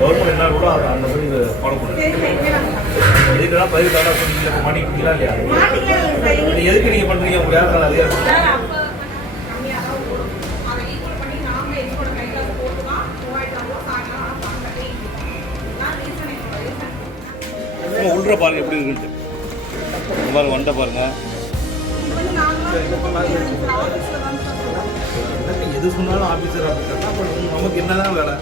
Government என்ன கூட அந்த மாதிரி ஃபாலோ பண்ணுங்க. இதுக்கெல்லாம் பயிர் தடை பண்ணி மாட்டிக்கிட்டீங்களா இல்லையா? எதுக்கு நீங்க பண்றீங்க? உங்க யாருக்கான அதிகாரம் உள்ள பாருங்க எப்படி இருக்குன்ட்டு. பாருங்க வண்டை பாருங்க. எது சொன்னாலும் ஆபீசர் நமக்கு என்னதான் வேலை?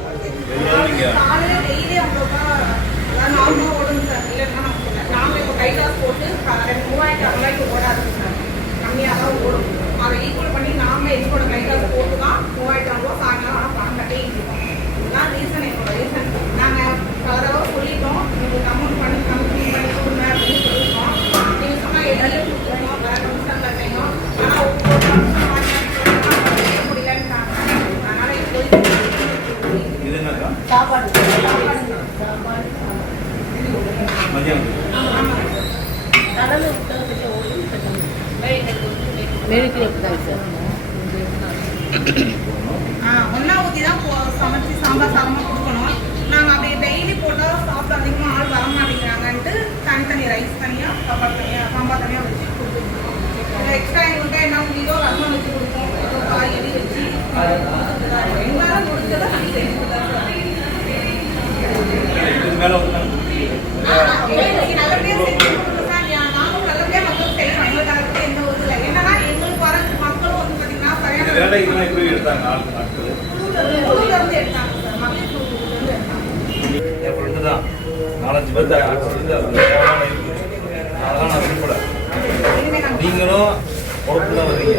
ஒன்னா ஊற்றி தான் சமைச்சு சாம்பார் சாதமாக கொடுக்கணும். நாங்கள் அப்படி டெய்லி போட்டால் சாப்பிட அதிகமாக ஆள் வர மாட்டேங்கிறாங்கன்ட்டு தனித்தனி ரைஸ் தனியாக சாப்பாடு தனியாக சாம்பார் தனியாக வச்சு கொடுத்துருக்கோம். எக்ஸ்ட்ரா எங்களுக்கு என்ன முடியுதோ ரசம் வச்சு கொடுப்போம், காய்கறி வச்சு எங்களால் முடிஞ்சதை நாங்கள் செஞ்சு கொடுத்தோம். நல்லபடியாக செஞ்சு கொடுத்தோம் சார். நாங்களும் நல்லபடியாக மக்களுக்கு செய்யணும். எங்களுக்கு அதை எந்த ஒரு இல்லை. என்னன்னா எங்களுக்கு வர மக்களும் வந்து பார்த்தீங்கன்னா சரியான எடுத்தாங்க. என் ஃப்ரெண்டு தான் 4-5 பேர் அதெல்லாம் நான் விரும்பல. நீங்களும் பொறுப்பு தான் வர்றீங்க,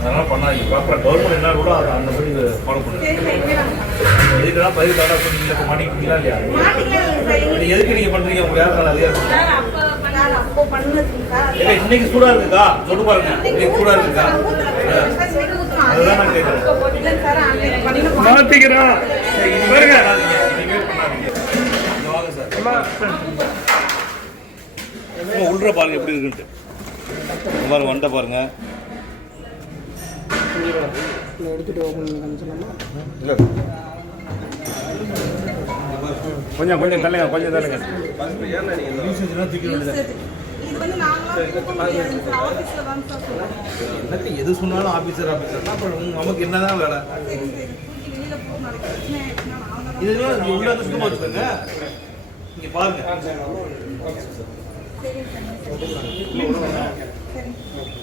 அதெல்லாம் பண்ணாதீங்க. ப்ராப்பராக கவர்மெண்ட் என்ன கூட அந்த மாதிரி ஃபாலோ பண்ணுங்க. இதுக்கெல்லாம் பயிர் தடை பண்ணி மாட்டிக்கிட்டீங்களா இல்லையா? எதுக்கு நீங்க பண்றீங்க? உங்க யாருக்கான அதிகாரம் இன்னைக்கு சூடா இருக்குக்கா? சொல்லு பாருங்க. இன்னைக்கு சூடா இருக்குக்கா? அதுதான் நான் கேட்கறேன். மாத்திக்கிறோம் பாருங்க. உள்ள பாருங்க எப்படி இருக்குன்ட்டு. பாருங்க வண்டை பாருங்க. கொஞ்சம் கொஞ்சம் தள்ளுங்க, கொஞ்சம் தள்ளுங்க. எது சொன்னாலும் ஆபீசர் நமக்கு என்னதான் வேலை? இதெல்லாம் உள்ள சுத்தமா வச்சுக்கோங்க. நீங்க பாருங்க.